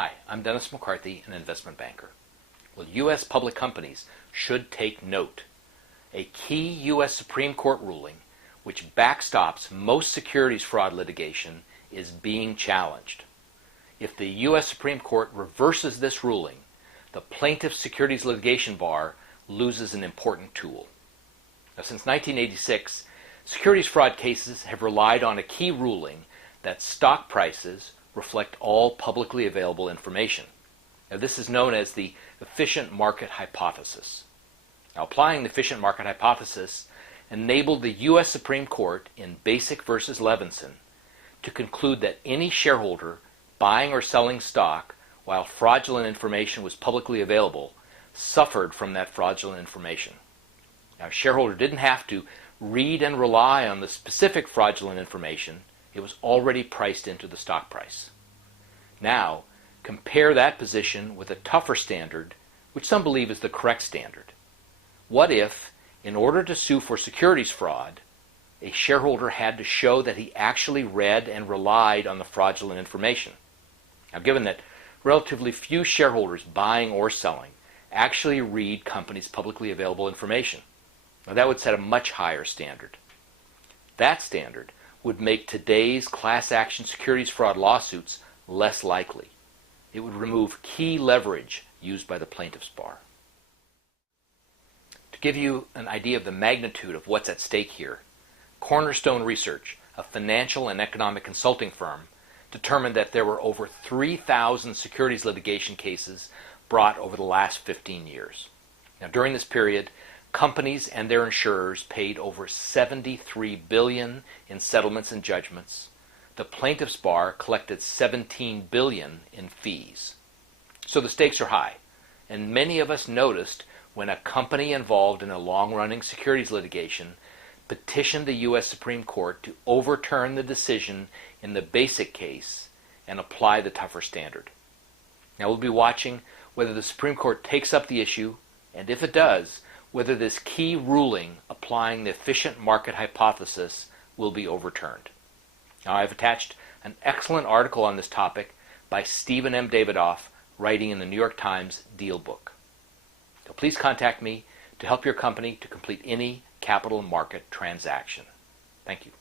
Hi, I'm Dennis McCarthy, an investment banker. Well, U.S. public companies should take note. A key U.S. Supreme Court ruling, which backstops most securities fraud litigation, is being challenged. If the U.S. Supreme Court reverses this ruling, the plaintiff securities litigation bar loses an important tool. Now, since 1986, securities fraud cases have relied on a key ruling that stock prices reflect all publicly available information. Now, this is known as the efficient market hypothesis. Now, applying the efficient market hypothesis enabled the U.S. Supreme Court in Basic versus Levinson to conclude that any shareholder buying or selling stock while fraudulent information was publicly available suffered from that fraudulent information. Now, a shareholder didn't have to read and rely on the specific fraudulent information. It was already priced into the stock price. Now, compare that position with a tougher standard, which some believe is the correct standard. What if, in order to sue for securities fraud, a shareholder had to show that he actually read and relied on the fraudulent information? Now, given that relatively few shareholders buying or selling actually read companies' publicly available information, now that would set a much higher standard. That standard would make today's class action securities fraud lawsuits less likely. It would remove key leverage used by the plaintiff's bar. To give you an idea of the magnitude of what's at stake here, Cornerstone Research, a financial and economic consulting firm, determined that there were over 3,000 securities litigation cases brought over the last 15 years. Now, during this period, companies and their insurers paid over $73 billion in settlements and judgments. The plaintiff's bar collected $17 billion in fees. So the stakes are high, and many of us noticed when a company involved in a long-running securities litigation petitioned the U.S. Supreme Court to overturn the decision in the Basic case and apply the tougher standard. Now, we'll be watching whether the Supreme Court takes up the issue, and if it does, whether this key ruling applying the efficient market hypothesis will be overturned. Now, I've attached an excellent article on this topic by Stephen M. Davidoff, writing in the New York Times Deal Book. So please contact me to help your company to complete any capital market transaction. Thank you.